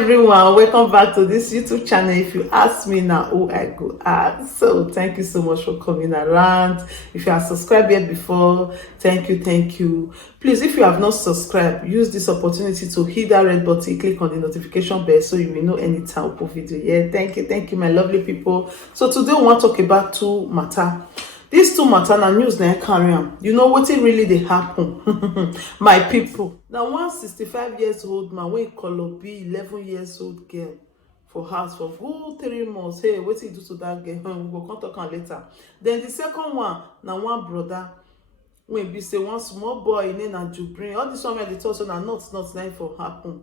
everyone, welcome back to this YouTube channel. If you ask me now who I go ask, so thank you so much for coming around. If you have subscribed yet before, thank you. Please, if you have not subscribed, use this opportunity to hit that red button, click on the notification bell so you will know anytime I put video. Yeah, thank you my lovely people. So today we want to talk about two matter. These two matter na news na carry am. You know wetin really dey happen. My people. Now one 65 years old man wey color be 11 years old girl for house for good 3 months. Hey, wetin you do to that girl? We go come talk am later. Then the second one na one brother wey be say one small boy name na Jubrin. All this one wey dey talk so na not na for happen.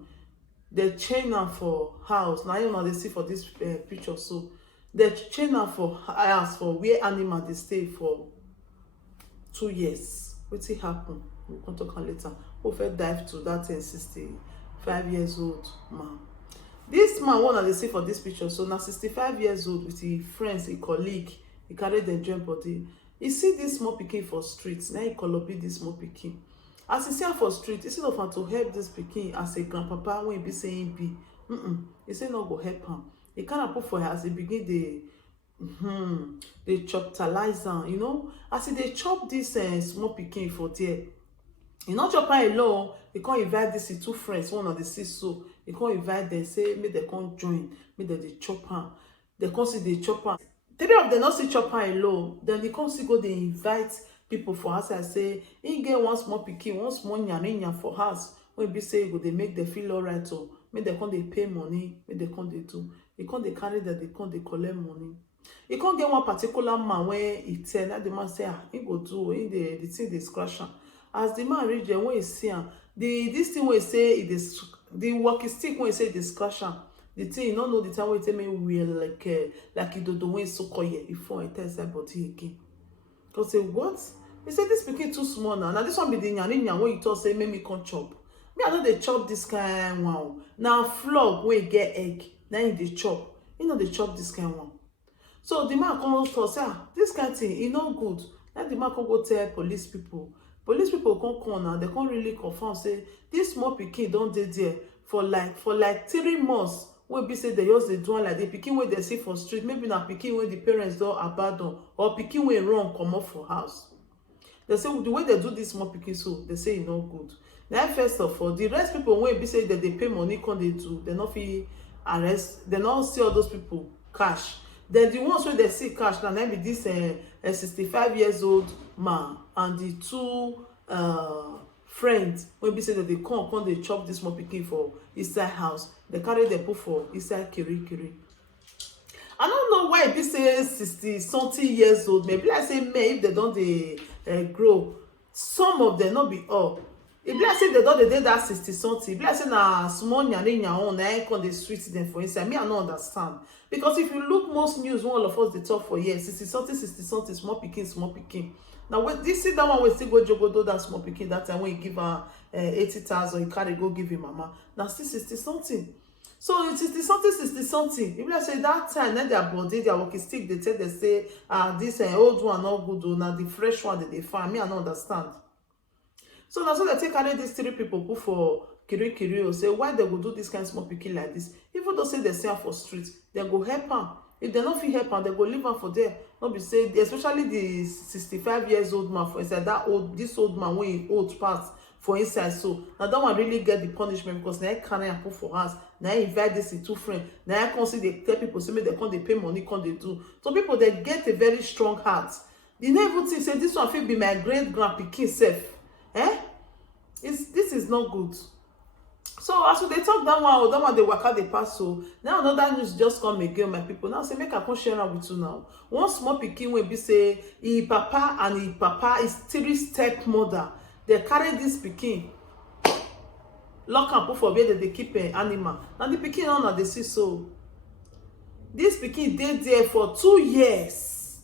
They chain am for house. Now you know they see for this picture so. They chain am for house for where animal dey stay for 2 years. Wetin happen? We come talk am later. We first dive to that 65 years old man. This man one they see for this picture so now 65 years old with his friends, a colleague, he carry them join body. He see this small pikin for streets. Now he colobi this small pikin. As he see am for street, instead of am to help this pikin as a grandpapa when he be saying be, he say no go help am. He kind of put for her as he begin they choptalize am, you know. As they chop this small pikin for there, he not chop am alone. He can't invite this two friends, one of the six so he can't invite them, say make they come join, make they chop am. They come see they chop am. 3 of them not see chop am alone. Then they come see go they invite people for us. I say he get one small pikin, one small nyaninya for house. When be say go they make them feel alright or make they come they pay money, make they come they do. He can't they carry that they can't they collect money. He can't get one particular man where he tell that the man say he go do in the thing they scratch am. As the man reach there when he see am, this thing when he say it is the walking stick when he say they scratch am. The thing you don't know the time when he tell me we like he do the way so call here before he tells that body again. Cause say what? He said this pikin too small now. Now this one be the nyaninya when you talk say make me come chop. Me I know they chop this kind one. Now frog when you get egg. Now you dey chop. You know they chop this kind one. So the man come to say, this kind of thing, e no good. Then the man come go tell police people. Police people come now, they can't really confirm say this small pikin don't dey there for like 3 months. When be say they just dey do like the pikin wey they see for street, maybe na pikin wey the parents don't abandon or pikin wey run come up for house. They say the way they do this small pikin so they say e no good. Now first of all, the rest people wey be say that they pay money come they do, they not fit arrest, they not see all those people cash. Then the ones where they see cash now be this 65 years old man and the two friends when be say that they come they chop this small pikin for inside house. They carry the put for inside kiri. I don't know why this say 60 something years old. Maybe I say may if they don't they grow. Some of them not be all. If I say they don't they that 60 something, if I say na small nyaninya on na come the sweet them for inside. Me I don't understand. Because if you look most news, all of us they talk for years 60 something, small pikin. Now when this see that one we still go jogodo that small pikin that time when you give her 80,000, you carry go give him mama. Now still 60 something. So it's 60 something. If I say that time, then their body, their walking stick, they tell they say this old one not good, or now the fresh one that they find. Me I don't understand. So now so they take carry these 3 people put for kiri or say why they go do this kind of small pikin like this. Even though say they say for street, they go help them. If they not fit help them, they go leave them for there. Not be say, especially the 65 years old man for inside this old man when he old pass for inside. So now that one really get the punishment because now carry and put for house. Now invite this two friends. Now I can see they tell people say they come they pay money, come they do. So people they get a very strong heart. You know even think say this one fit be my great grandpikin self. This is not good. So as they talk that one they work out the pass. So now another news just come again, my people. Now say make I come share with you now. One small pikin will be say he papa and he papa is 3 stepmother. They carry this pikin, lock and put for where they keep an animal. Now the pikin on they see so. This pikin dey there for 2 years.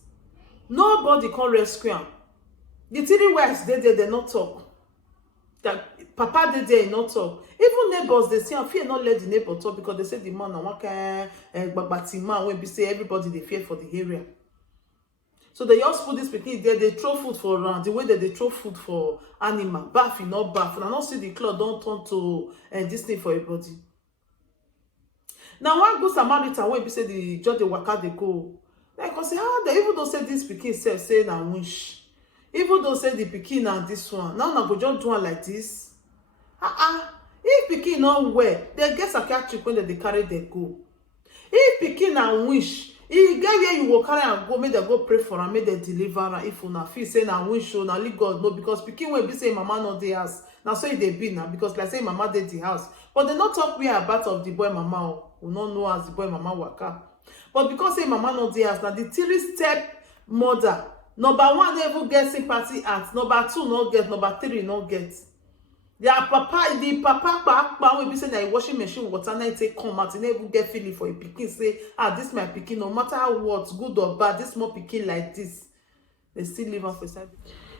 Nobody can rescue him. The 3 wives they not talk. That papa dey not talk. Even neighbors they say fear not let the neighbor talk because they say the man na one kind babati man when be say everybody they fear for the area. So they just put this pikin there, they throw food for around the way that they throw food for animal. Bath, not bath. And I not see the cloth don't turn to this thing for everybody. Now one good Samaritan wey be say the just dey waka dey go. Like I say, how they even though say this pikin self say na wish, even though say the pikin na this one, now na go just do one like this. If pikin not well, they get psychiatric when they carry they go. If pikin na wish, e get where you go carry and go, make them go pray for am, make them deliver am. If una feel say na wish, na only God know, because pikin wey be say mama not the house. Now so they be now because like say mama dey the house, but they not talk where about of the boy mama. We not know as the boy mama waka. But because say mama not the house, now the 3-step mother. Number 1 never get sympathy act. Number 2 not get. Number 3 not get. Their papa, the papa will be saying that a washing machine water now take come out. He never get feeling for a pikin. Say, this my pikin. No matter what, good or bad, this small pikin like this, they still live off the side.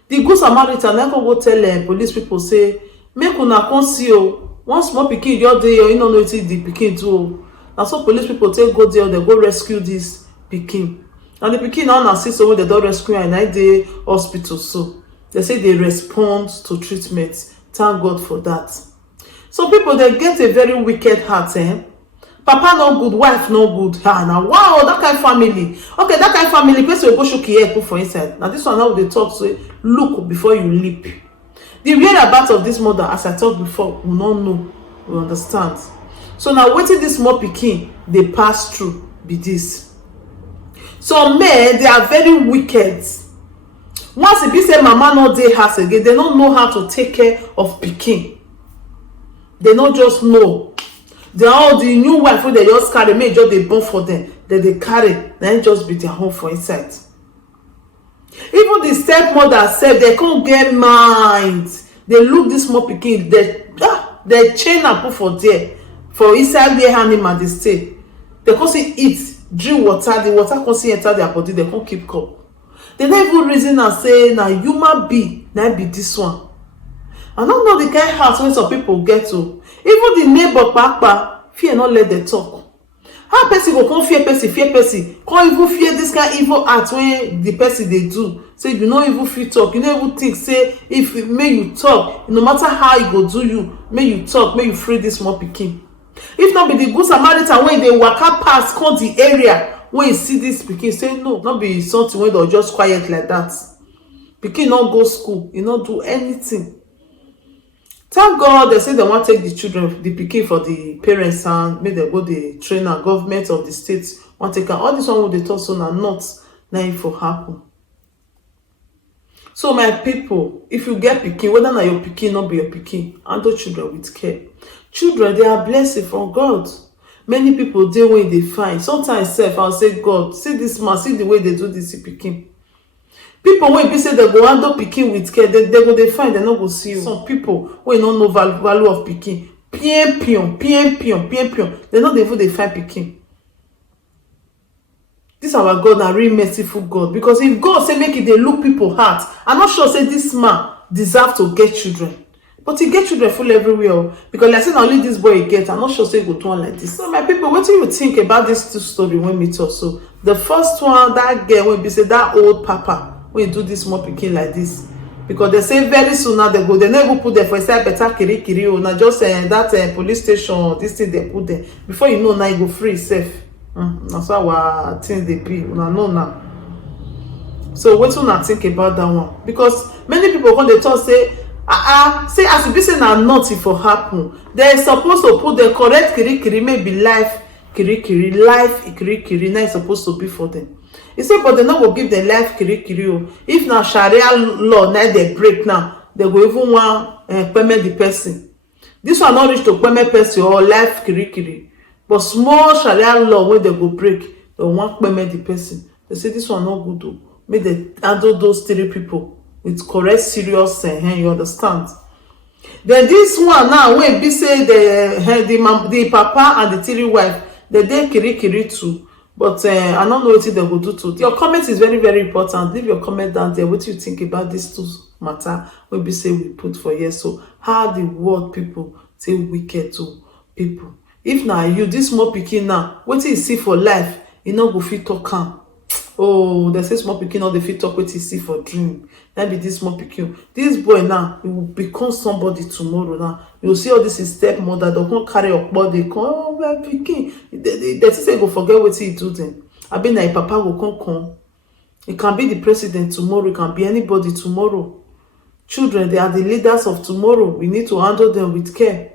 The good Samaritan never go tell police people say, make una come see you. One small pikin just dey, you don't know what the pikin do. And so police people take go there, they go rescue this pikin. And the pikin now assist when they don't rescue and I dey hospital. So they say they respond to treatment. Thank God for that. So people they get a very wicked heart, Papa no good, wife no good. Now wow, that kind of family. Okay, that kind of family, person will go shook here put for inside. Now this one now they talk so look before you leap. The whereabouts of this mother, as I talked before, we don't know. We understand. So now waiting this small pikin they pass through be this. So men they are very wicked. Once it be say mama no dey house again, they don't know how to take care of pikin. They not just know. They all the new wife when they just carry, may just they born for them, that they carry, then just be their home for inside. Even the stepmother said they can't get mind. They look this small pikin, they chain and put for there. For inside their animal they stay. They can't see eat, drink water, the water can't see enter their body, they can't keep cup. They don't even reason and say na human being na be this one. I don't know the kind of house when some people get to. Even the neighbor papa fear not let them talk. How person go come fear person, can't even fear this kind of evil act when the person they do. Say you don't even feel talk, you don't even think say if may you talk, no matter how it go do you, may you talk, may you free this small pikin. If not be the good Samaritan when they waka pass come the area. When you see this pikin, say no, not be something when they're just quiet like that. Pikin not go school, you not do anything. Thank God they say they want to take the children, the pikin for the parents and make them go the trainer, government of the states want to take all this one with the talk so not if for happen. So my people, if you get pikin, whether na your pikin not be your pikin, handle children with care. Children, they are blessing from God. Many people dey when they find. Sometimes self I'll say, God, see this man, see the way they do this pikin. People when be say they go handle pikin with care, they go they find, they not go see you. Some people when don't know value of pikin, pion, they not even they find pikin. This our God na real merciful God, because if God say make it they look people heart, I'm not sure say this man deserve to get children. But he get children full everywhere. Because like I said, only this boy he get. I'm not sure say go do one like this. So my people, what do you think about this two story when we talk? So the first one, that girl when be say that old papa when you do this small pikin like this. Because they say very soon now they go, they never put there for inside better kiri or not just that police station, this thing they put there. Before you know now you go free safe. That's why our things they be. Una know now. So what do you think about that one? Because many people when they talk say say as e be say na nothing for happen, they supposed to put the correct kiri maybe life kiri now supposed to be for them. He say but they no go give them life kiri. If na Sharia law now they break now, they go even want permit the person. This one not reach to permit person or life kiri, but small Sharia law where they go break, they want permit the person. They say this one not good though. Make they handle those 3 people with correct serious you understand. Then this one now when be say the papa and the 3 wife they dey kiri too, but I don't know what they go do to. Your comment is very very important. Leave your comment down there. What do you think about these 2 matter when be say we put for here? So how the world people say wicked to people. If now you this small pikin now, what you see for life, you know go fit talk am. Oh, they say small pikin no dey fit talk wetin see for dream. That be this small pikin. This boy now, he will become somebody tomorrow. Now you will see all this his stepmother. They come carry up body. Come, oh my pikin. They say go forget wetin he do then. I mean, na papa go come. He can be the president tomorrow. He can be anybody tomorrow. Children, they are the leaders of tomorrow. We need to handle them with care.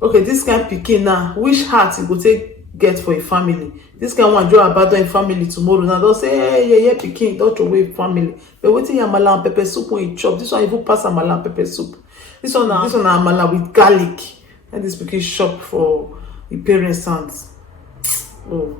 Okay, this kind of pikin now, which heart he go take get for a family? This kind one join abandon a family tomorrow. Now don't say, hey, yeah, pikin, don't throw away family. But waiting amala and pepper soup when you chop. This one even pass amala and pepper soup. This one amala with garlic. And this pikin shop for the parents' hands. Oh.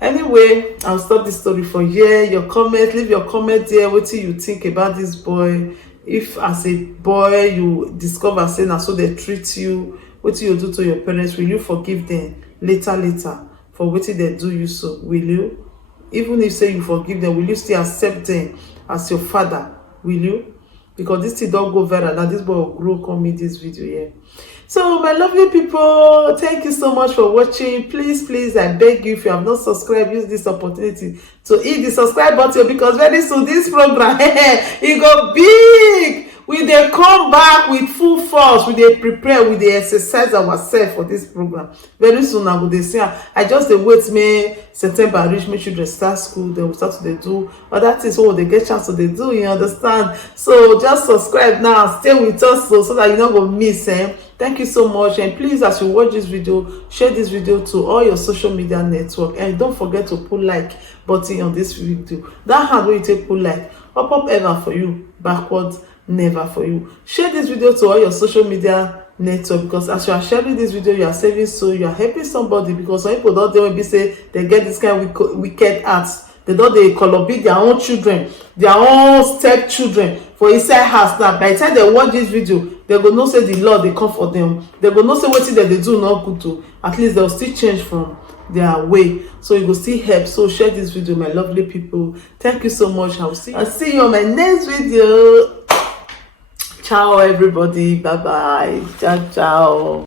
Anyway, I'll stop this story for here. Your comment, leave your comment there. What do you think about this boy? If as a boy you discover say na so they treat you, what do you do to your parents? Will you forgive them later for what they do you so? Will you? Even if say you forgive them, will you still accept them as your father? Will you? Because this thing don't go viral. Now this boy will grow come in this video here. So my lovely people, thank you so much for watching. Please, I beg you, if you have not subscribed, use this opportunity to hit the subscribe button, because very soon this program it go big. We dey come back with full force. We dey prepare, we dey exercise ourselves for this program. Very soon I go dey see. I just dey wait May September reach, make children start school, they will start to dey do other things, so they get chance to dey do, you understand? So just subscribe now, stay with us so that you no go miss. Thank you so much, and please, as you watch this video, share this video to all your social media network, and don't forget to put like button on this video. That hand where you take put like, up ever for you, backwards never for you. Share this video to all your social media network, because as you are sharing this video, you are saving soul, you are helping somebody. Because some people don't they be say they get this kind of wicked acts. They don't they colobate their own children, their own step children for inside house. Now by the time they watch this video, they go know say the Lord they come for them. They go know say what that they do not good to. At least they'll still change from their way, so you will still help. So share this video, my lovely people. Thank you so much. I'll see you on my next video. Ciao everybody, bye bye, ciao.